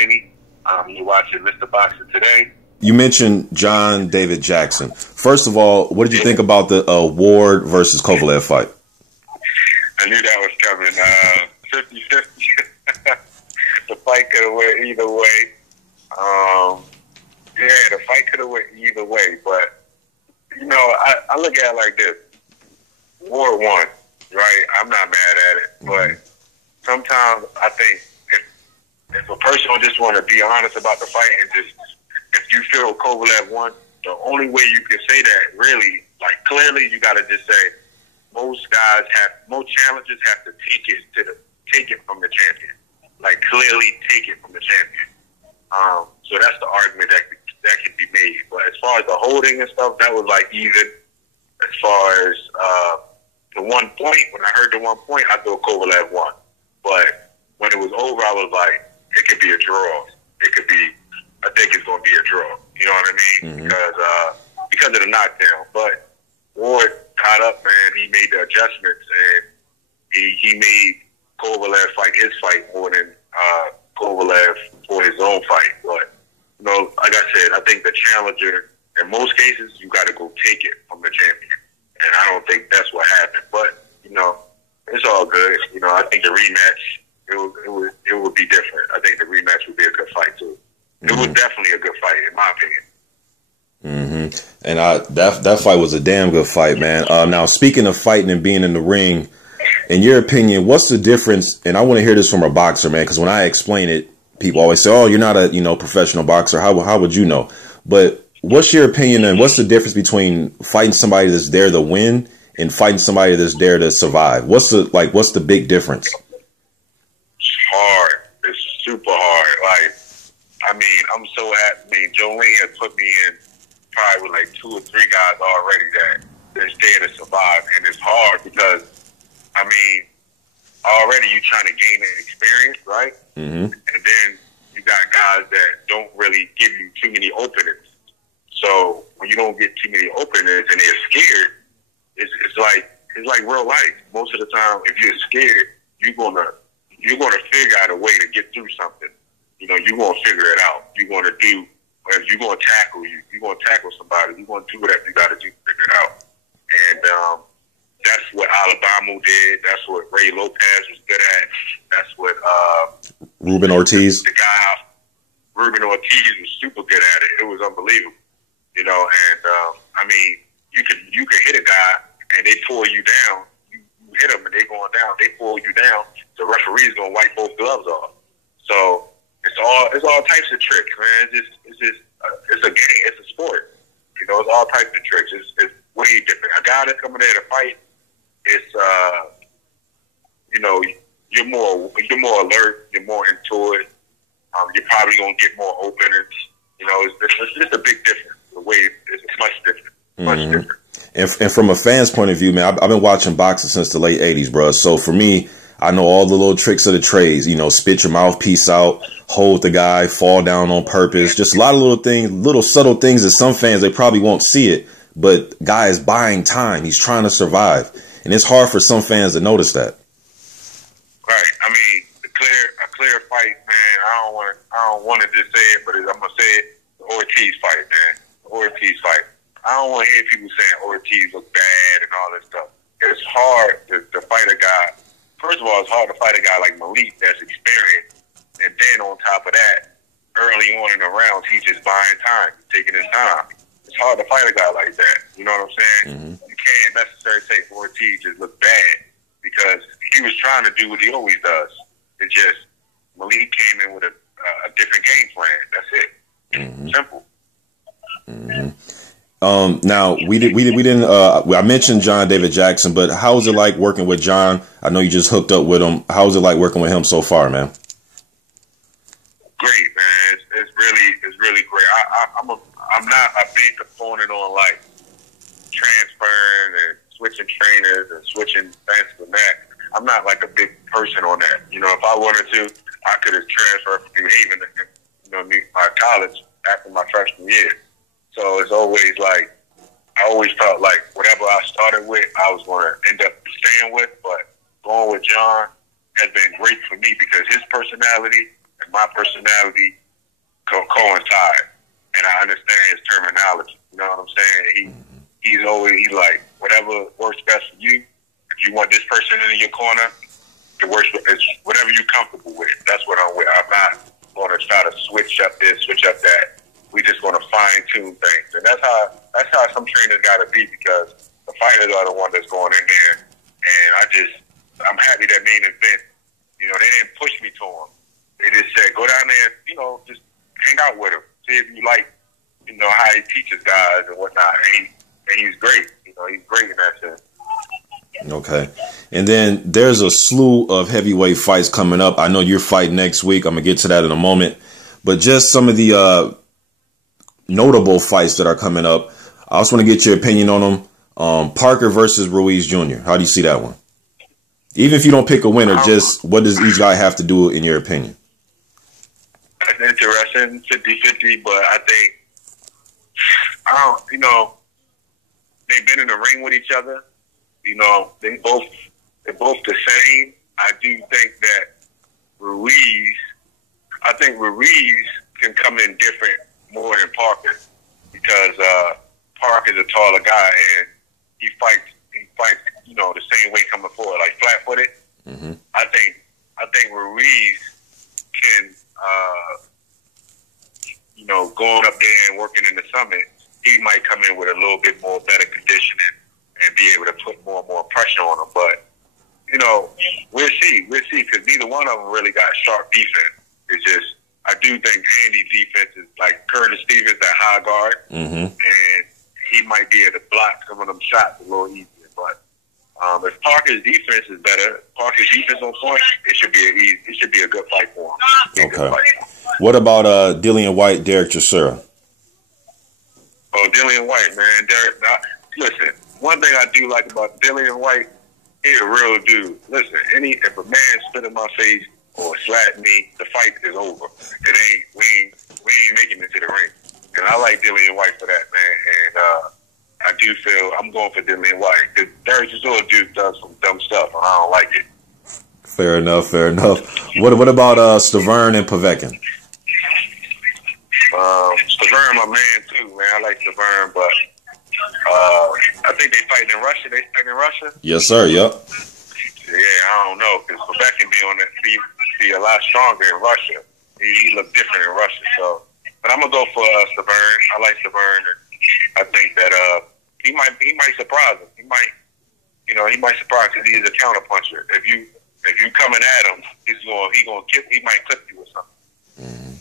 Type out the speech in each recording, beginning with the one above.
Chaney. You're watching Mr. Boxing Today. You mentioned John David Jackson. First of all, what did you think about the Ward versus Kovalev fight? I knew that was coming. 50-50. The fight could have went either way. The fight could have went either way. But, I look at it like this. Ward won, right? I'm not mad at it. But sometimes I think if a person just want to be honest about the fight and just, if you feel Kovalev won, the only way you can say that, really, like clearly, you got to just say most challengers have to take it from the champion, like clearly take it from the champion. So that's the argument that can be made. But as far as the holding and stuff, that was like even. As far as the 1 point, when I heard the 1 point, I thought Kovalev won. But when it was over, I was like, it could be a draw. I think it's going to be a draw. You know what I mean? Because of the knockdown. But Ward got up, man. He made the adjustments, and he made Kovalev fight his fight more than Kovalev for his own fight. But, like I said, I think the challenger, in most cases, you got to go take it from the champion. And I don't think that's what happened. But, it's all good. I think the rematch, it would be different. I think the rematch would be a good fight, too. It was definitely a good fight, in my opinion. And that fight was a damn good fight, man. Now, speaking of fighting and being in the ring, in your opinion, what's the difference? And I want to hear this from a boxer, man, because when I explain it, people always say, "Oh, you're not a professional boxer. How would you know?" But what's your opinion, and what's the difference between fighting somebody that's there to win and fighting somebody that's there to survive? What's the big difference? It's hard. It's super hard. I'm so happy. Jolene has put me in probably with like 2 or 3 guys already that's there to survive, and it's hard because already you're trying to gain an experience, right? And then you got guys that don't really give you too many openings. So when you don't get too many openings and they're scared, it's like real life. Most of the time, if you're scared, you're gonna figure out a way to get through something. You're gonna figure it out. You're gonna tackle somebody. You're gonna do whatever you gotta do to figure it out. And that's what Alabama did. That's what Ray Lopez was good at. That's what Ruben Ortiz. The guy Ruben Ortiz was super good at it. It was unbelievable. You could hit a guy and they pull you down. You hit them and they going down. They pull you down. The referee's gonna wipe both gloves off. So it's all types of tricks, man. It's a game. It's a sport. It's all types of tricks. It's way different. A guy that's coming there to fight, it's you're more alert. You're more into it. You're probably gonna get more openings. It's just a big difference. The way it's much different. Much different. And from a fan's point of view, man, I've been watching boxing since the late 80s, bro. So for me, I know all the little tricks of the trades, spit your mouthpiece out, hold the guy, fall down on purpose. Just a lot of little things, little subtle things that some fans, they probably won't see it. But guy is buying time. He's trying to survive. And it's hard for some fans to notice that. Right. A clear fight, man. I don't want to just say it, but I'm going to say it. The Ortiz fight, man. The Ortiz fight. I don't want to hear people saying Ortiz look bad and all this stuff. It's hard to fight a guy. First of all, it's hard to fight a guy like Malik that's experienced. And then on top of that, early on in the rounds, he's just buying time, taking his time. It's hard to fight a guy like that. You know what I'm saying? You can't necessarily say Ortiz just looked bad because he was trying to do what he always does. It just, Malik came in with a different game plan. That's it. Simple. Now we didn't. I mentioned John David Jackson, but how was it like working with John? I know you just hooked up with him. How was it like working with him so far, man? Great, man. It's really great. I'm not a big proponent on like transferring and switching trainers and switching this and that. I'm not like a big person on that. If I wanted to, I could have transferred from New Haven to my college after my freshman year. So it's always like, I always felt like whatever I started with, I was going to end up staying with. But going with John has been great for me because his personality and my personality coincide, and I understand his terminology. You know what I'm saying? He's like, whatever works best for you. If you want this person in your corner, it works. It's whatever you're comfortable with. That's what I'm with. I'm not going to try to switch up this, switch up that. We just going to fine tune things, and that's how some trainers got to be, because the fighters are the one that's going in there. And I'm happy that main event, they didn't push me to him. They just said, go down there, just hang out with him, see if you like, how he teaches guys and whatnot. And he's great. He's great in that sense. Okay. And then there's a slew of heavyweight fights coming up. I know you're fighting next week. I'm going to get to that in a moment. But just some of the notable fights that are coming up, I also want to get your opinion on them. Parker versus Ruiz Jr. How do you see that one? Even if you don't pick a winner, just what does each guy have to do in your opinion? That's interesting, 50-50, but I think, they've been in the ring with each other. They're both the same. I do think that Ruiz can come in different more than Parker, because Parker's a taller guy and he fights the same way coming forward, like flat-footed. Mm-hmm. I think Ruiz can, going up there and working in the summit, he might come in with a little bit more better conditioning and be able to put more and more pressure on him. But, we'll see, because neither one of them really got sharp defense. It's just, I do think Andy's defense is like Curtis Stevens, that high guard, and he might be able to block some of them shots a little easier. But if Parker's defense is better, Parker's defense on point, it should be a good fight for him. Okay. What about Dillian White, Derek Chisora? Oh, Dillian White, man. Listen, one thing I do like about Dillian White, he's a real dude. Listen, if a man spit in my face or slap me, the fight is over. We ain't making it to the ring. And I like Dillian White for that, man. And I do feel I'm going for Dillian White. Because Derek Chisora dude does some dumb stuff, and I don't like it. Fair enough. What about Stavern and Povetkin? Stavern, my man, too, man. I like Stavern, but I think they fighting in Russia. They fighting in Russia? Yes, sir. Yep. Yeah, I don't know, because Povetkin be a lot stronger in Russia. He look different in Russia, so. But I'm gonna go for Stavern. I like Stavern. I think that he might surprise him. He might surprise, because he's a counter puncher. If you coming at him, he might clip you or something. Mm-hmm.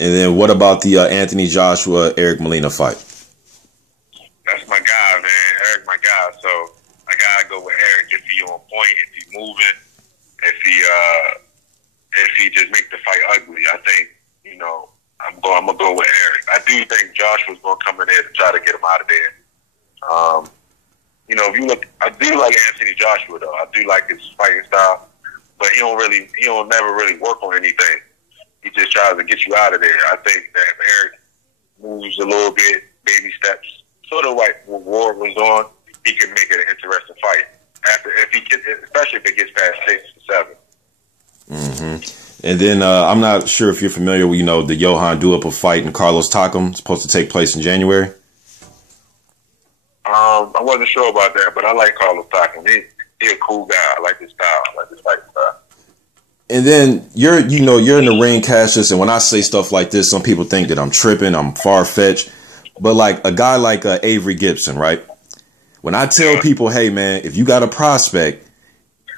And then what about the Anthony Joshua, Eric Molina fight? That's my guy, man. Eric, my guy. So I gotta go with Eric if he on point, if he moving, if he just make the fight ugly. I think I'm gonna go with Eric. I do think Joshua's gonna come in there to try to get him out of there. If you look, I do like Anthony Joshua though. I do like his fighting style, but he don't never really work on anything. He just tries to get you out of there. I think that if Eric moves a little bit, baby steps, sort of like what Ward was on, he can make it an interesting fight. Especially if it gets past 6 or 7. Mm-hmm. And then I'm not sure if you're familiar with the Johan Duhaupas fight and Carlos Takam. It's supposed to take place in January. I wasn't sure about that, but I like Carlos Takam. He's a cool guy. I like his style. I like his fighting style. And then you're in the ring, Cassius, and when I say stuff like this, some people think that I'm tripping, I'm far-fetched. But like a guy like Avery Gibson, right? When I tell people, hey, man, if you got a prospect,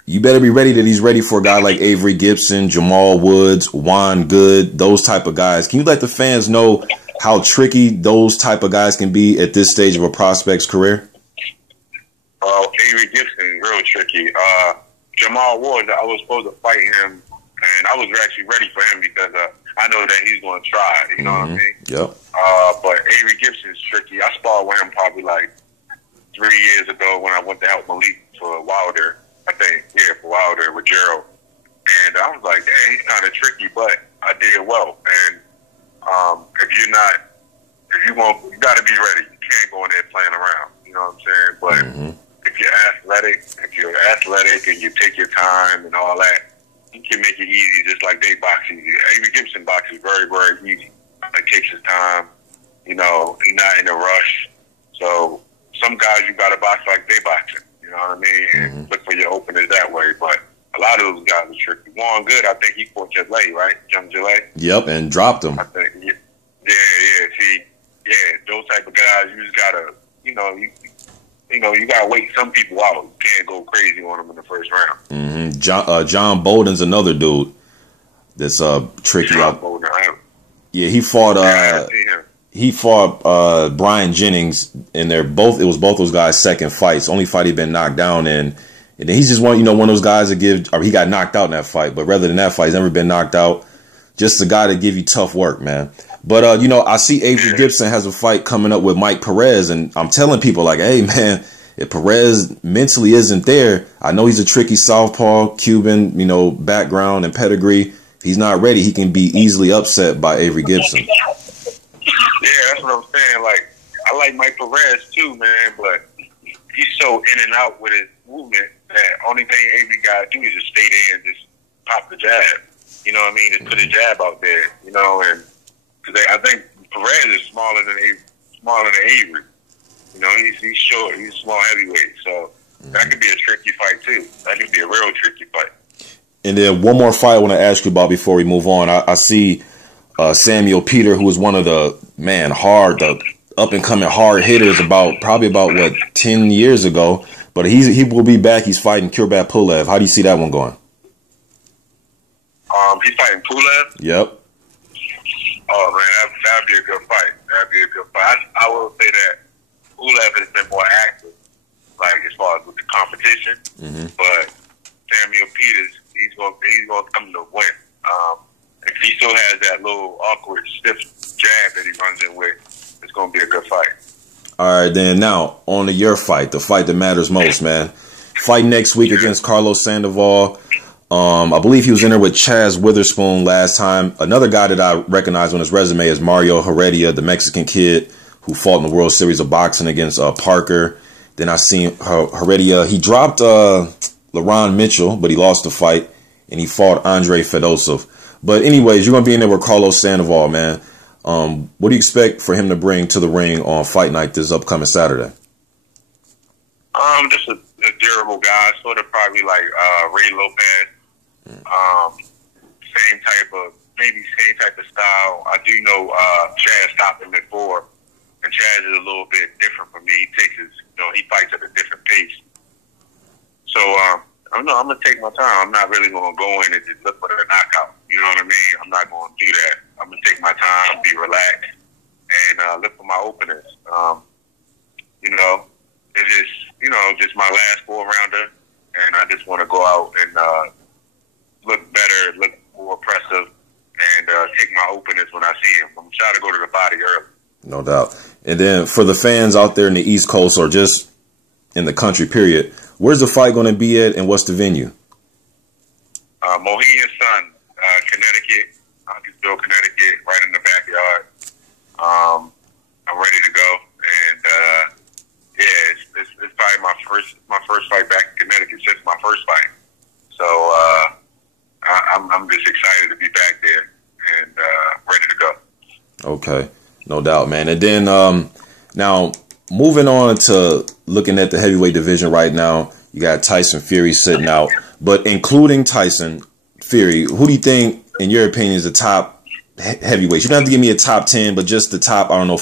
you better be ready that he's ready for a guy like Avery Gibson, Jamal Woods, Juan Good, those type of guys. Can you let the fans know how tricky those type of guys can be at this stage of a prospect's career? Avery Gibson, real tricky. Jamal Woods, I was supposed to fight him, and I was actually ready for him because I know that he's going to try. You know what I mean? Yep. But Avery Gibson's tricky. I sparred with him probably like 3 years ago when I went to help Malik for Wilder. I think, for Wilder with Gerald. And I was like, dang, he's kind of tricky, but I did well. And you got to be ready. You can't go in there playing around. You know what I'm saying? But if you're athletic and you take your time and all that, he can make it easy, just like they box easy. Avery Gibson boxes very, very easy. It takes his time. You know, he's not in a rush. So some guys you got to box like they boxing. You know what I mean? And look for your openers that way. But a lot of those guys are tricky. Warren Good, I think he fought Gillette, right? Young Gillette. Yep, and dropped him. I think. Yeah. See, those type of guys, you just gotta, you gotta wait some people out. You can't go crazy on them in the first round. John Bolden's another dude that's tricky. John Bolden, yeah, he fought. He fought Brian Jennings, and it was both those guys' second fights. Only fight he'd been knocked down in. And then he's just one of those guys that he got knocked out in that fight. But rather than that fight, he's never been knocked out. Just a guy to give you tough work, man. But, I see Avery Gibson has a fight coming up with Mike Perez, and I'm telling people, like, hey, man, if Perez mentally isn't there, I know he's a tricky southpaw, Cuban, background and pedigree. If he's not ready, he can be easily upset by Avery Gibson. Yeah, that's what I'm saying. Like, I like Mike Perez too, man, but he's so in and out with his movement that only thing Avery got to do is just stay there and just pop the jab. You know what I mean? Just put a jab out there, and because I think Perez is smaller than Avery. He's short. He's a small heavyweight. So that could be a tricky fight, too. That could be a real tricky fight. And then one more fight I want to ask you about before we move on. I see Samuel Peter, who was one of the up-and-coming hard hitters probably about 10 years ago. But he will be back. He's fighting Kurbat Pulev. How do you see that one going? He's fighting Pulev? Yep. Oh, man, that'd be a good fight. I will say that Pulev has been more active, like as far as with the competition. But Samuel Peters, he's going to come to win. If he still has that little awkward, stiff jab that he runs in with, it's going to be a good fight. All right, then now on to your fight, the fight that matters most, man. Fight next week against Carlos Sandoval. I believe he was in there with Chaz Witherspoon last time. Another guy that I recognize on his resume is Mario Heredia, the Mexican kid who fought in the World Series of Boxing against Parker. Then I seen Heredia. He dropped LaRon Mitchell, but he lost the fight, and he fought Andre Fedosov. But anyways, you're going to be in there with Carlos Sandoval, man. What do you expect for him to bring to the ring on Fight Night this upcoming Saturday? Just a durable guy, sort of probably like Ray Lopez. Same type of style. I do know Chaz stopped him before, and Chaz is a little bit different from me. He takes he fights at a different pace. So I'm gonna take my time. I'm not really gonna go in and just look for the knockout. You know what I mean? I'm not gonna do that. I'm gonna take my time, be relaxed, and look for my openers. It's just my last 4-rounder, and I just want to go out and look better, look more impressive, and take my openers when I see him. I'm trying to go to the body early. No doubt. And then for the fans out there in the East Coast or just in the country, period, where's the fight going to be at, and what's the venue? Mohegan Sun, Connecticut, Huntersville, Connecticut, right in the backyard. I'm ready to go, and it's probably my first fight back in Connecticut since my first fight. So I'm just excited to be back there and ready to go. Okay, no doubt, man. And then now moving on to looking at the heavyweight division right now, you got Tyson Fury sitting out, but including Tyson Fury, who do you think, in your opinion, is the top heavyweight? You don't have to give me a top 10, but just the top, I don't know,